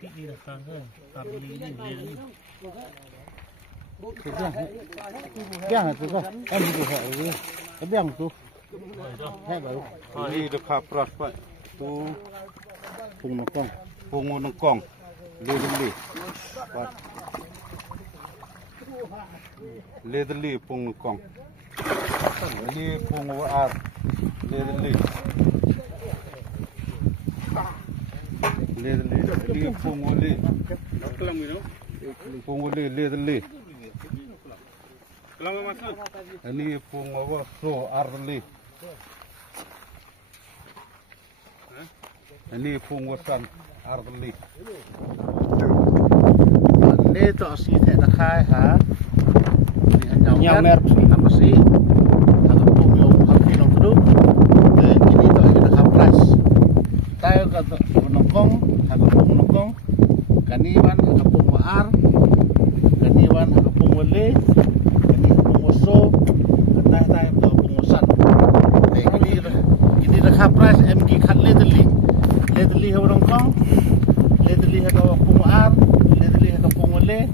Đi là sang hơn, tạm đi đi. Biang itu kok, em itu kok, biang tu, hebat. Ini dekat pras pak, tu pung nongkong, ledeli, pak, ledeli pung nongkong, ini pung war, ledeli, ini pung oli, pung oli ledeli. Ini pungawa so arli. Ini pungasan arli. Ini tu si tak nak khai ha. Yang mer apa sih? Atau punggung haki nong tu. Ini tu kita nak price. Tayo kata nongkong, atau pung nongkong. Kaniwan atau pung ar. Kaniwan atau pung wale. So, kata pengurusan. Ini dah kapras MG kat ledeli orang kong, ledeli ada penguar, ledeli ada pengule,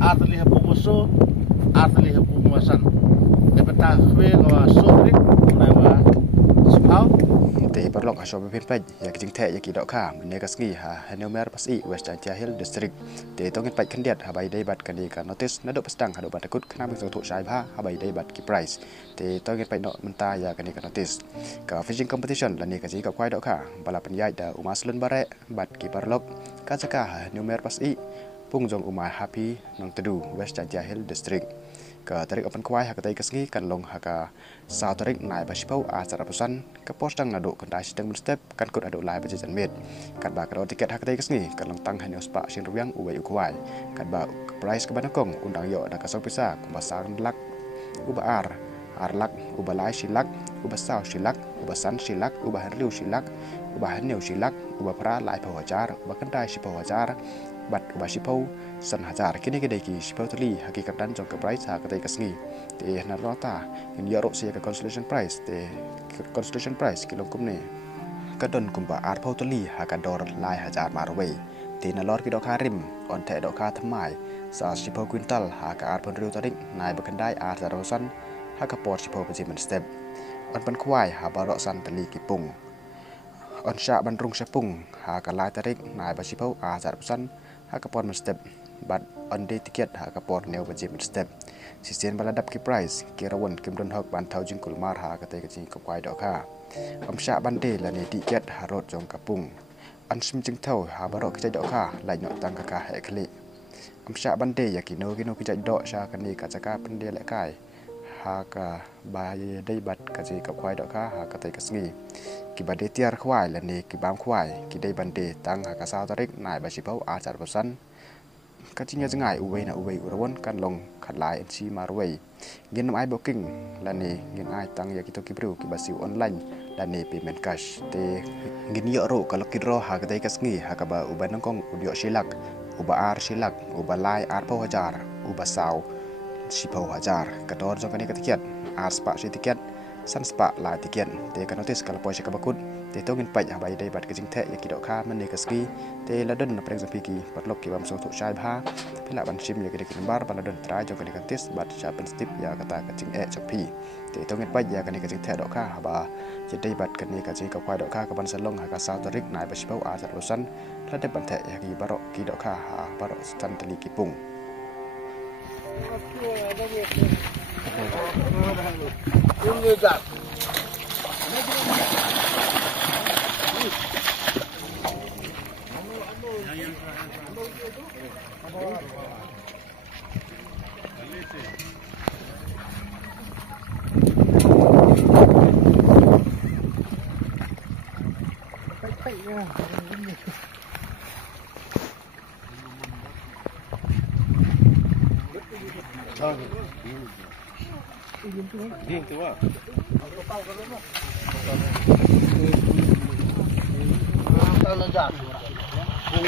ledeli ada penguso, ledeli ada pengurusan. Dapat kue atau sore, nama sepau. Te perlok ha shobe pin paj ya kijing the ya ki dok kha ne kasgi ha Haneumer Pasi West Chantia Hill District te tongin paj khandiat ha bai dai bat kani ka notice na do pastang ha do bat kut khna bing thu sai bha ha bai dai bat ki price te tongin paj no menta ya kani ka notice ka fishing competition la ne ka ji ka kwai dok kha bala penyai da umaslun bare bat ki perlok ka jaka ha Haneumer Pasi pung jong umai happy nong tedu West Chantia Hill District ka tarik open kwai ha ka tai kasgi kan long ha ka sao tarik nai ba sipau a sara pusan ka postang na do kan dai siteng step kan kut ado lai ba jajan med kan ba ka tiket ha ka tai kasgi kan long tang hanios pa sin ruang ubai ukwai kan ba price ka banakong undang yo da ka so pisa ku ba sang lak uba ar lak uba lai silak uba sao silak uba san silak uba hanriu silak uba haneu silak uba pra lai pawajar uba kan dai sipawajar bat uba sipau san hajar kini kedai ki sipau tuli hakikat dan jong ke price ha katai kasngi te na rota in yaro sia ka consolation price te consolation price kilong kumne kadon kumba ar pau tuli ha ka dor lai hajar marway te na lor ki dok harim on te dok ka thamai sa sipau quintal ha ka ar pon riu tarik nai bakandai ar sarosan ha ka por sipau pajiman step on pan kwai ha barok san tali ki pung on sya bandrung sepung ha ka lai tarik nai ba sipau ar sarosan ha ka por step but on day ticket ha ka por neu ba jim step sisen baladap ki price ki rawon kim don hok ban thau jingkul mar ha ka te ka jing ka kwai dok kha am sha ban de la ne ticket ha rot jong ka pung an sim jing thau ha barok ki dok kha lai no tang ka he khli am sha ban de ya ki no ki jai dok sha ka ni ka chaka pan de le kai ha ka ba dai bat ka ji ka kwai dok kha ha ka te ka sngi ki ba de tiar khwai la ne ki bam khwai ki dai ban de tang ha ka sao tarik nai ba sipau a char persen katinya jengai uwei na uwei urawon kan long khalai si marwei ngin ai booking lani ngin ai tang ya kito kibru ki basiu online lani payment cash te ngin yo ro kalau kidro ha ka dai kasngi ha ka ba uban nongkong udio silak uba ar silak uba lai ar po hajar uba sao si po hajar kador jong kani katiket ar spa si tiket san spa la tiket te ka notice kala poise ka bakut te tongin paj ha bai dai bat ka jing the ya ki dok kha man ne kaski te ladon na preng sapi ki patlok ki bam so thu sai bha phila ban sim ya ki dik bar baladon trai jong kani kantis bat cha pen stip ya kata ka jing chapi te tongin paj ya kani ka jing the dok kha ha ba je dai bat kani ka jing ka kwai dok kha ka ban salong ha ka sa tarik nai ba sipau a sar losan la de ban the ya ki barok ki dok kha ha barok stan tali ki pung Ding tu ah. Kalau jam, pung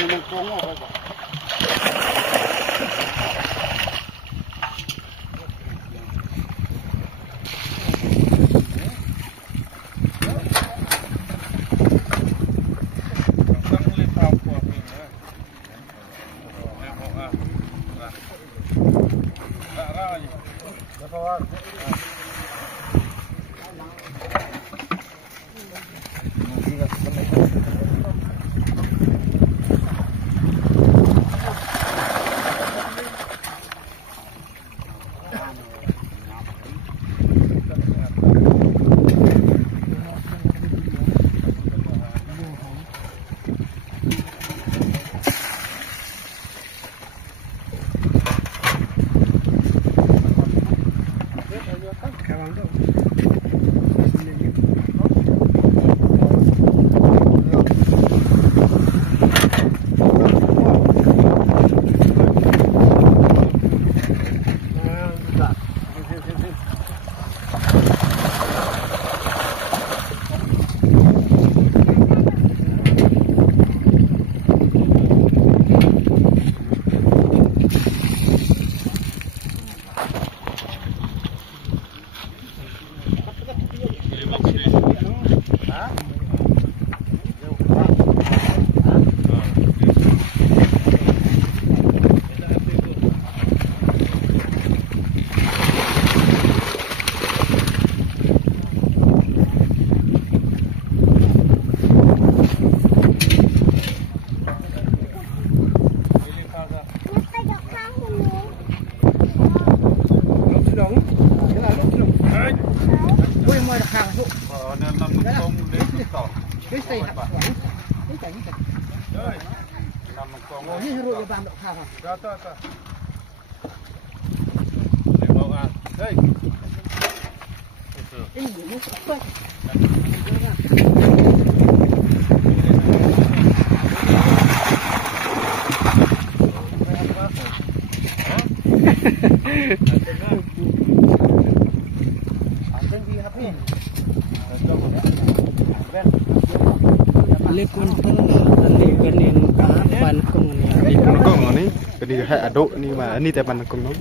Ini kayak aduk ni mah ini tepan kong no.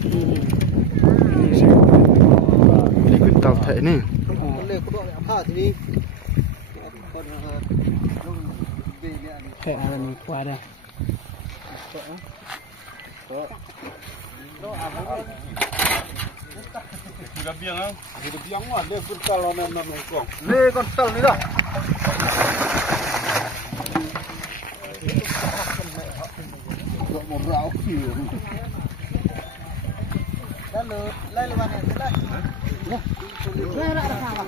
Ini kuntal kayak ini. Kayak ada ni kuat dah. Sudah biang ah. Sudah biang mah dia kuntal orang kong. Le kuntal ni dah. Một rau kiểu lấy luôn này lấy ra là sao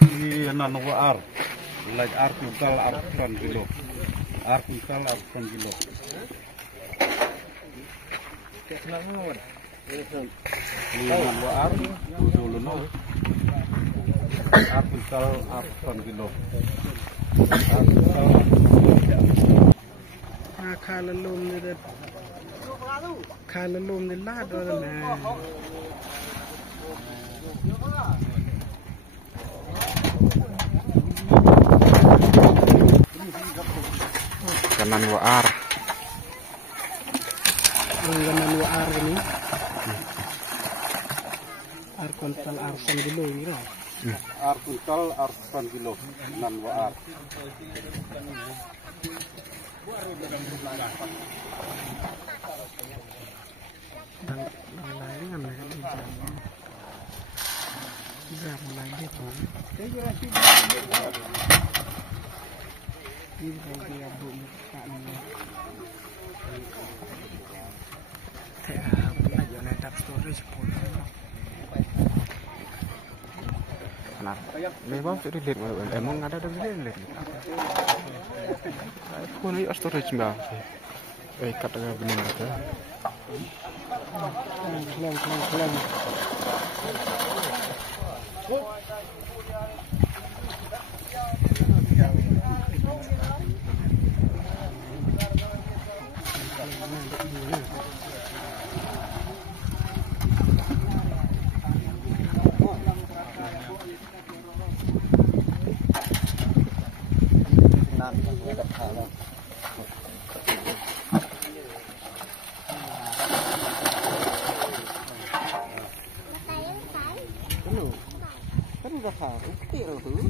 Ini anak ar, like ar kuntal ar kilo, ar kuntal ar kilo. Ini anak ar, dulu no, ar kuntal ar kilo. Kalalum ni dah, kalalum ni lah dah na. Kanan waar. Kanan waar ni. Ar kontal ar kilo ni lah. Ar kuntal ar kilo, nan waar. Dan lain kan jam lagi tu. Ini dia bumi tak ni. Tak ada nak storage pun. Nah, memang sudah lihat emang ada lihat. Phone ini storage mbak. Kata benar kata. Kelang. Kan udah tahu, kecil tuh.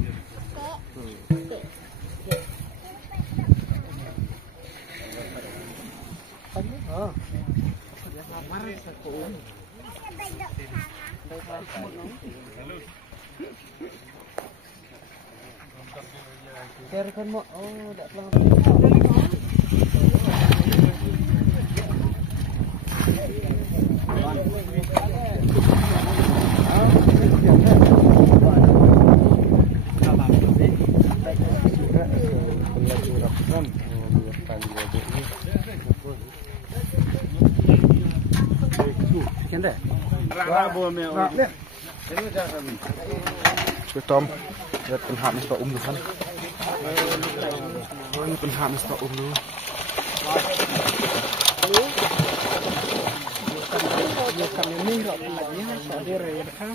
Share kan mo, oh, tak pelan. Cái tôm rất cần hạm nó được hắn cần hạm nó luôn Kami ini nggak lagi soal mereka.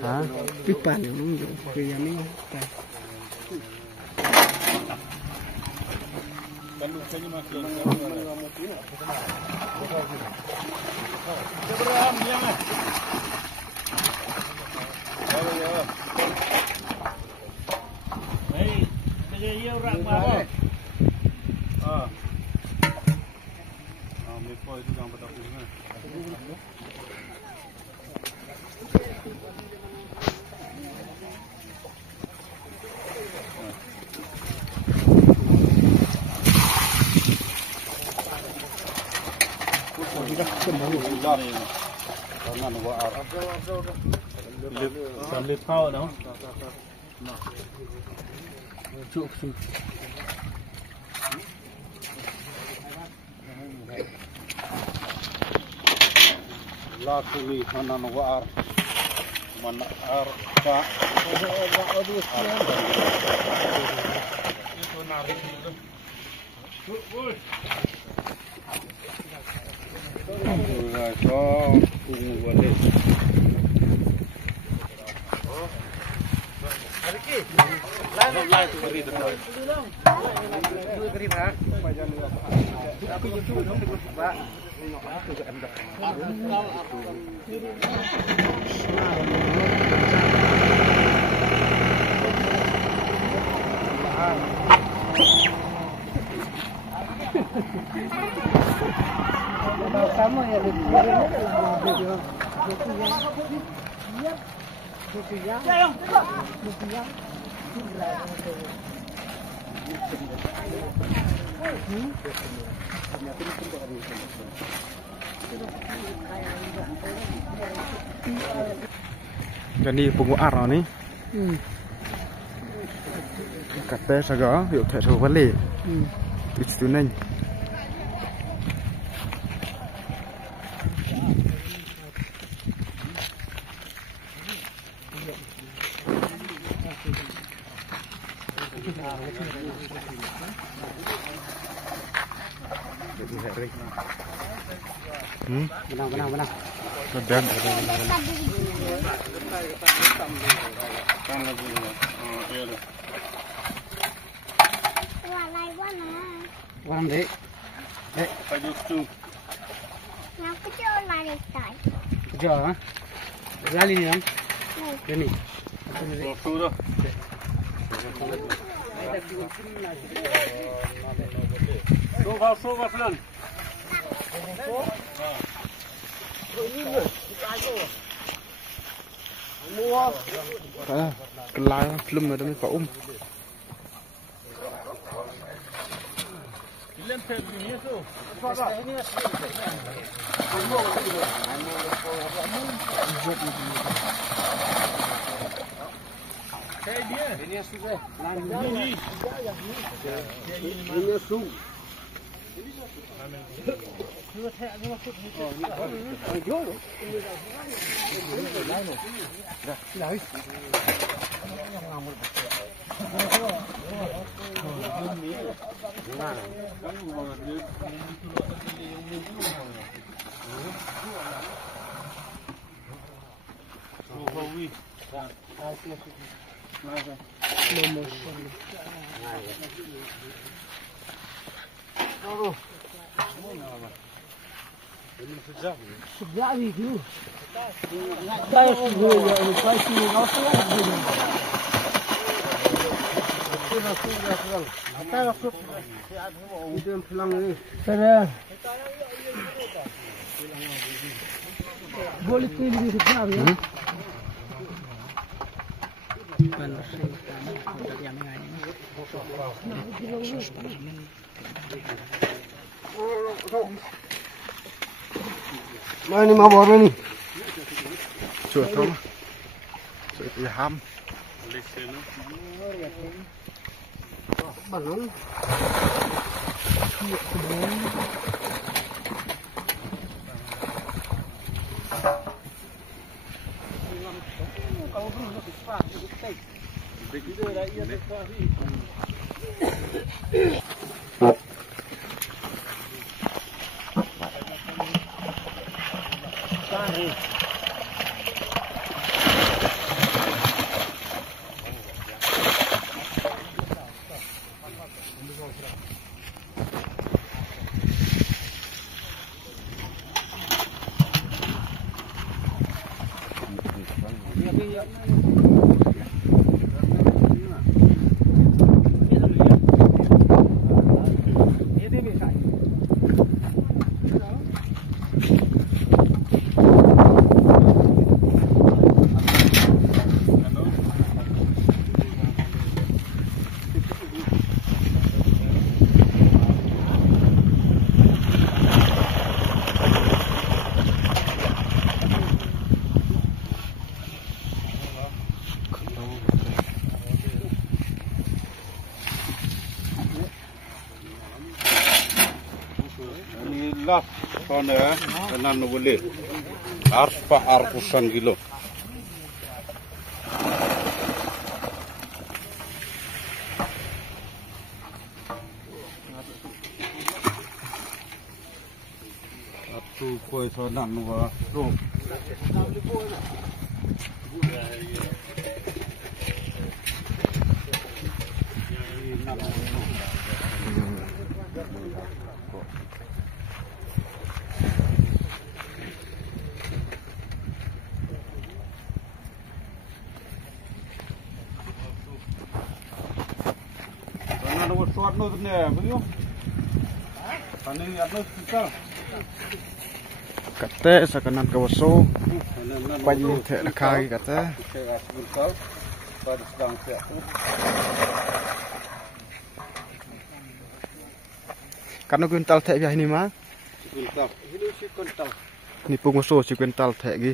Hah? Pipa nih, kayak ini. Sambil kau dah. Cuk. Laku ni mana nawar, mana arka. Itu narik itu. So, tunggu balik. Lain tu beri tu. Beri tak? Aku itu pak. Sama ya Jadi penguar ni. Kata saga, yuk tak tahu balik. Itu neng. Benang. Sedang. Warna dek. Paju tu. Yang kecil lari tay. Jauh, lali ni kan? Ini. Tu dah. Soba pelan. Kelai belum ada ni Pak Sejak itu. Saya sudah ya, saya sudah boleh pilih di sana ya. Mana mau bawa ni? Cuaca mah. Cuaca ham. Balon. Inilah soalnya tenan boleh arpa arpusan kilo. Satu koi sonan wa tu. Suat no ne beliau. Ani ano kita. Kate sakanan kawaso. Banyu thek rakai kate. Sebentar. Pada sedang siap. Kan kuintal thek ya ini mah. Sebentar. Ini si kuntal. Ni penguso si kuintal thek gi.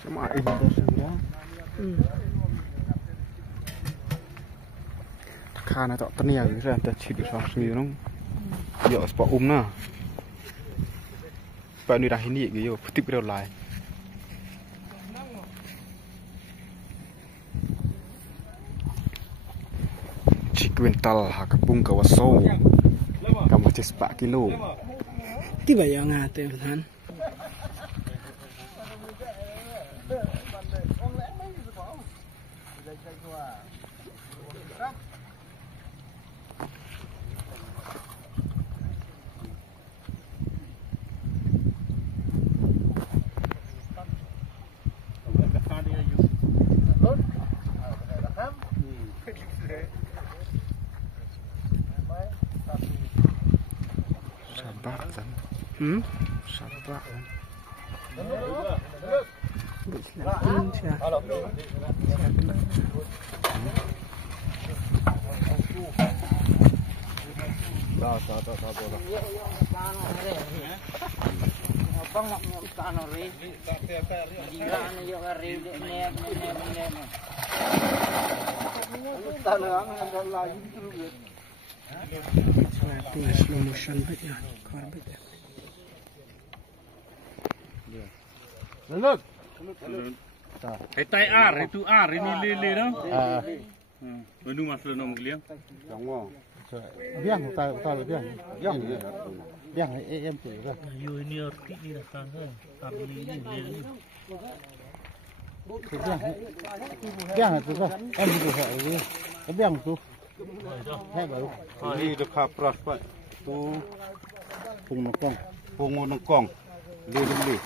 Sama ini ya. Tekan atau tenia gitu ada ciri langsung gitu. Yo spot na. Pak ni dah ini gitu, putih berolai. Kuintal hakapung kawaso. Kamu macam 4 kilo. Tiba yang ngate kan. Sabar. Itu slow motion baik ya. Kar baik ya. Lalut. Tai ar itu ar ini lele no. Menu masuk nom geliang. Yang mau. Biang tak biang. Biang em tu dah. Yo ini arti ni dah kan. Ar ini lele. Biang tu dah. Em tu dah. Biang tu. Hai baru. Ini dekat pras pak. Tu pung nongkong. Lele.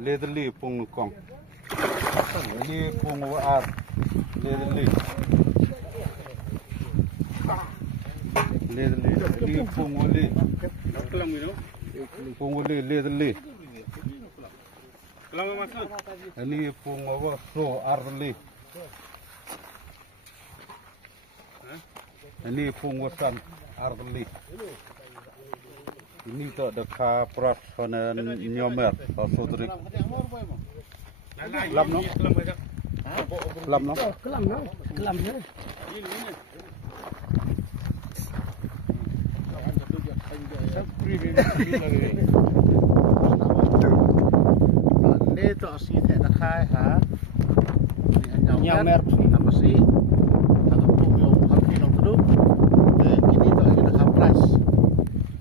Lele pung nongkong. Ini pung ar. Lele. Ini pung oli. Kelam itu. Pung oli lele. Kelam masuk. Ini pung apa? So ar lele. Ini pung wasan ar lele. Ini tak dekat pras sana nyomer atau sodrik. Lam no. Lam no. Kelam no. Kelam ya. Ini tak sih tak dekat ha. Nyomer apa sih? Atau pung yang halki nong tu. Ini tak dekat pras.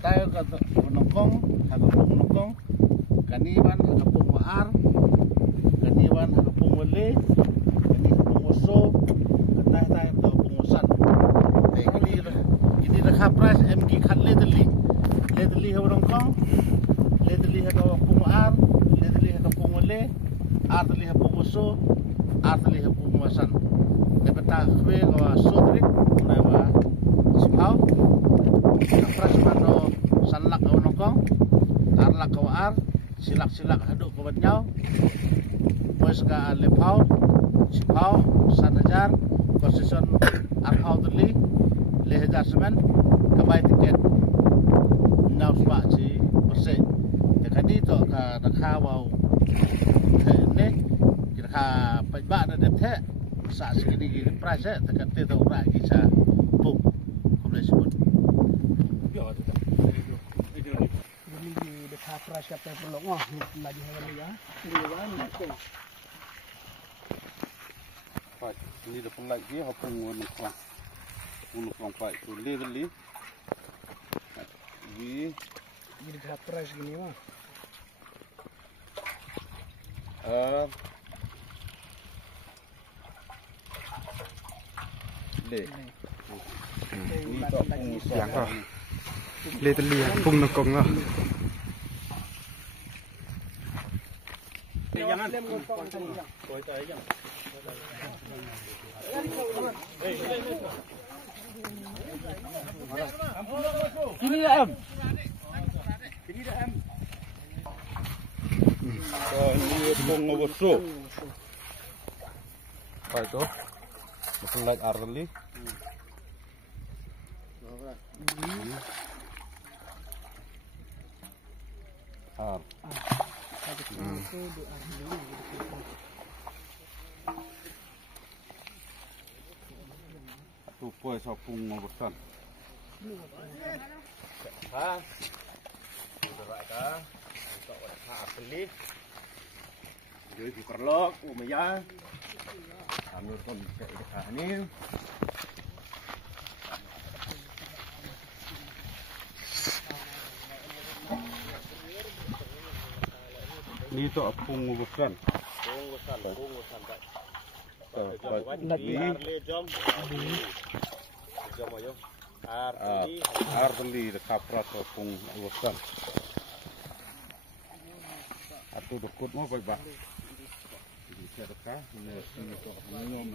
Tayo kata nongkong, atau pung nongkong. Kaniwan atau pung ar. Kaniwan atau pung wale. Kani pung waso. Ketah tayo atau pung wasan. Ini dekat pras MG kat ledeli. Ledeli atau nongkong. Ledeli atau pung ar. Ledeli atau pung wale. Ar ledeli atau pung waso. Ar ledeli atau pung wasan. Nepeta kwe kawa sodrik. Nawa sipau. Pras mano sanlak kawa nongkong. Arlak kawa ar. Silak haduk kawa nyau. Pues ka lepau. Sipau. Sanajar. Konsison arhau tuli. Lehajar semen. Kabay tiket. Nyau sebak si bersih. Jadi tu ka nakawau. Ini kira pajak na depte. Saat segini price tekan tu orang kisah pun boleh sebut. Ini di dekat pras kata pelong. Oh, lagi hari ya. Ini kan. Ini dah pun lagi apa nongkong pak tu lele. Ini dekat pras gini mah. Ini tak pung Yang kah. Lele pung nongkong ah. Jangan. Kini dah em. Ini pung waso. Apa itu? Betul like arli. Ar. Tu puai sapung ngobosan. Ha. Berak ka. Tok ha beli. Jadi diperlok umaya. Kami pun dekat ni. Ni tu apung ngubukan. Pungusan tak. Lagi jom ayo. Ar beli dekat pras apung ngubukan. Atu dekut mau baik bah. Ini dekat ni tu ngom